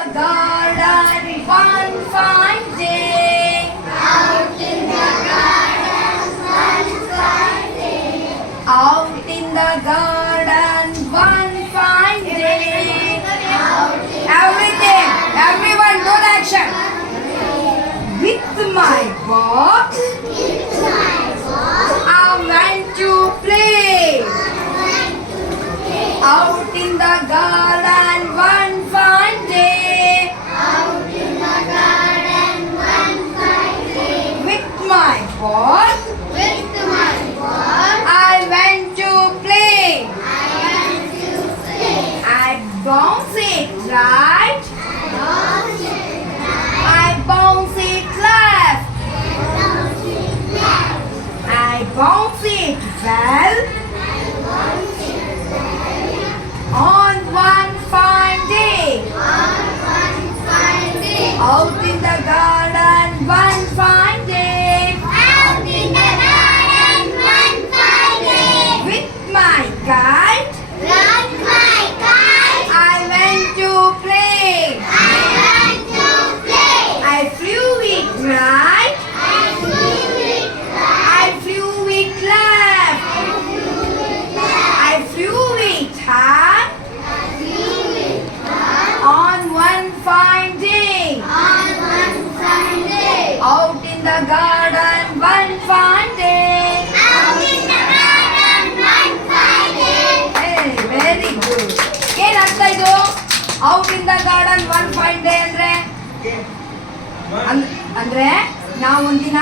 Garden one fine day. Out in the garden one fine day. Out in the garden one fine day. Everything, everyone, do the action. With my box, I went to play. Out in the garden one fine day. Out in the garden one fine day. With my ball, With my ball, I went to play. I went to play. I bounce it right. Bounce it I bounce it left. bounce it left. I bounce it well. Bounce it On one fine day. on one fine day. Out in the garden one fine day. Out in the garden one fine day. With my kite, With my kite, I went to play. I went to play. I flew it right. I flew it right. I flew it left. I flew it high. On one fine day. On one fine day. Out in the garden one fine day. Out in the garden one fine day. Hey, very good. ಏನ್ ಅರ್ಥ ಇದು out in the garden one fine day ಅಂದ್ರೆ ನಾವು ಒಂದಿನ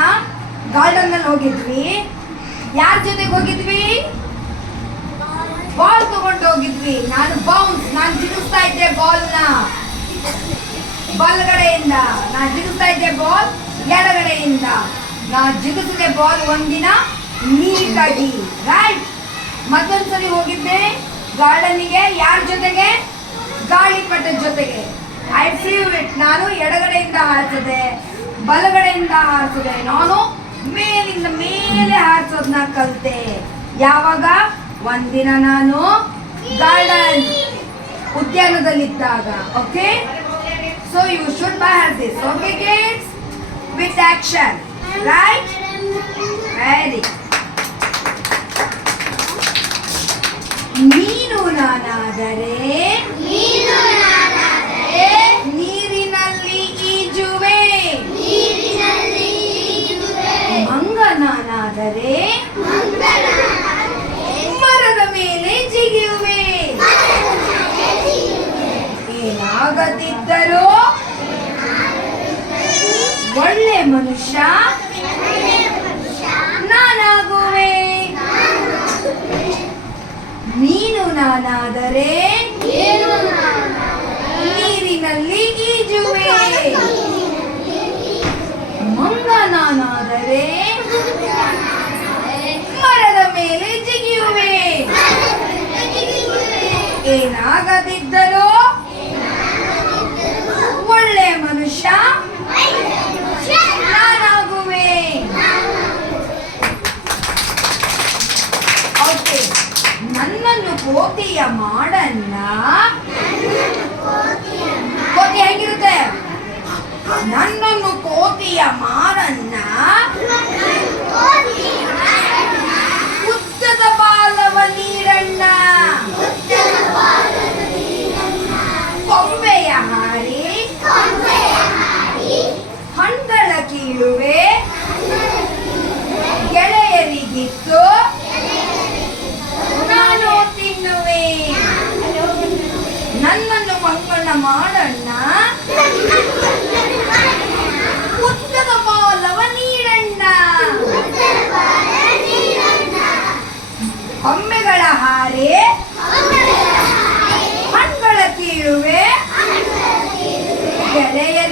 garden ನಲ್ಲಿ ಹೋಗಿದ್ವಿ. ಯಾರ ಜೊತೆಗೆ ಹೋಗಿದ್ವಿ? ಬಾಲ್ ತಗೊಂಡು ಹೋಗಿದ್ವಿ. ನಾನು ಜಿಗಿಸ್ತಾ ಇದ್ದೆ ಬಾಲ್ನ ಬಲಗಡೆಯಿಂದ, ನಾನು ಜಿಗಿಸ್ತಾ ಇದ್ದೆ ಬಾಲ್ ಎಡಗಡೆಯಿಂದ. ನಾನು ಜಿಗಿಸಿದೆ ಬಾಲ್ ಒಂದಿನ ನೀಟಾಗಿ ರೈಟ್. ಮತ್ತೊಂದ್ಸಲಿ ಹೋಗಿದ್ದೆ ಗಾರ್ಡನಿಗೆ. ಯಾರ ಜೊತೆಗೆ? ಗಾಳಿಪಟದ ಜೊತೆಗೆ. I flew it. ನಾನು ಎಡಗಡೆಯಿಂದ ಹಾರಿಸಿದೆ, ಬಲಗಡೆಯಿಂದ ಹಾರಿಸಿದೆ. ನಾನು ಮೇಲಿಂದ ಮೇಲೆ ಹಾರಿಸೋದನ್ನ ಕಲಿತೆ. ಯಾವಾಗ? ಒಂದಿನ ನಾನು ಗಾರ್ಡನ್ ಉದ್ಯಾನದಲ್ಲಿದ್ದಾಗ. Okay, so you should buy have this. Okay kids, with action right. Very. ನೀನು ನಾನಾದರೆ ನೀನು ನಾನಾದರೆ ನೀರಿನಲ್ಲಿ ಈಜುವೆ. ನೀರಿನಲ್ಲಿ ಈಜುವೆ. ಮಂಗ ನಾನಾದರೆ ಮಂಗನಾದರೆ ಮರದ ಮೇಲೆ ಜಿಗಿಯುವೆ. ಮರದ ಜಿಗಿಯುವೆ. ಏನಾಗದಿದ್ದರೂ ಒಳ್ಳೆ ಮನುಷ್ಯ ಒಳ್ಳೆಯ ಮನುಷ್ಯ ನಾನಾಗುವೆ. ನಾನಾಗುವೆ. ನೀನು ನಾನಾದರೆ ನೀನು ನಾನಾದರೆ ನೀರಿನಲ್ಲಿ ಈಜುವೆ. ಮಂಗ ನಾನಾದರೆ ಮರದ ಮೇಲೆ ಜಿಗಿಯುವೆ. ಏನಾಗದಿದ್ದರೂ ಒಳ್ಳೆ ಮನುಷ್ಯ ನಾನಾಗುವೆ. ಓಕೆ, ನನ್ನನ್ನು ಕೋತಿಯ ಮಾಡನ್ನ. ಕೋತಿ ಹೇಗಿರುತ್ತೆ? ನನ್ನನ್ನು ಕೋತಿಯ ಮಾಡನ್ನ ಉದ್ದದ ಬಾಲವ ನೀರಣ್ಣ. ಕೊಂಬೆಯ ಹಾರಿ ಹಣ್ಣುಗಳ ಕೀಳುವೆ. ಗೆಳೆಯರಿಗಿತ್ತು ನಾನು ತಿನ್ನುವೆ. ನನ್ನನ್ನು ಮಂಗನ ಮಾಡಣ್ಣ ಉದ್ದದ ಬಾಲವ ನೀರಣ್ಣ. ಕೊಂಬೆಗಳ ಹಾರೆ ಹಣ್ಣುಗಳ ಕೀಳುವೆ. ಗೆಳೆಯರ